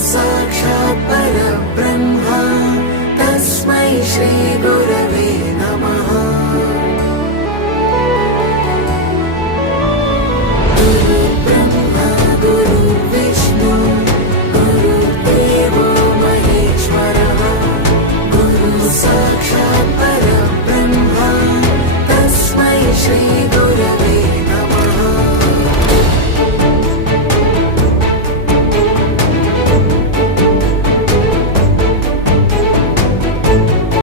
साक्षात् परब्रह्म तस्मै श्री गुरवे नमः। गुरु ब्रह्मा गुरु विष्णु गुरुदेवो महेश्वरः गुरु साक्षात् परब्रह्म तस्मै श्री गुरवे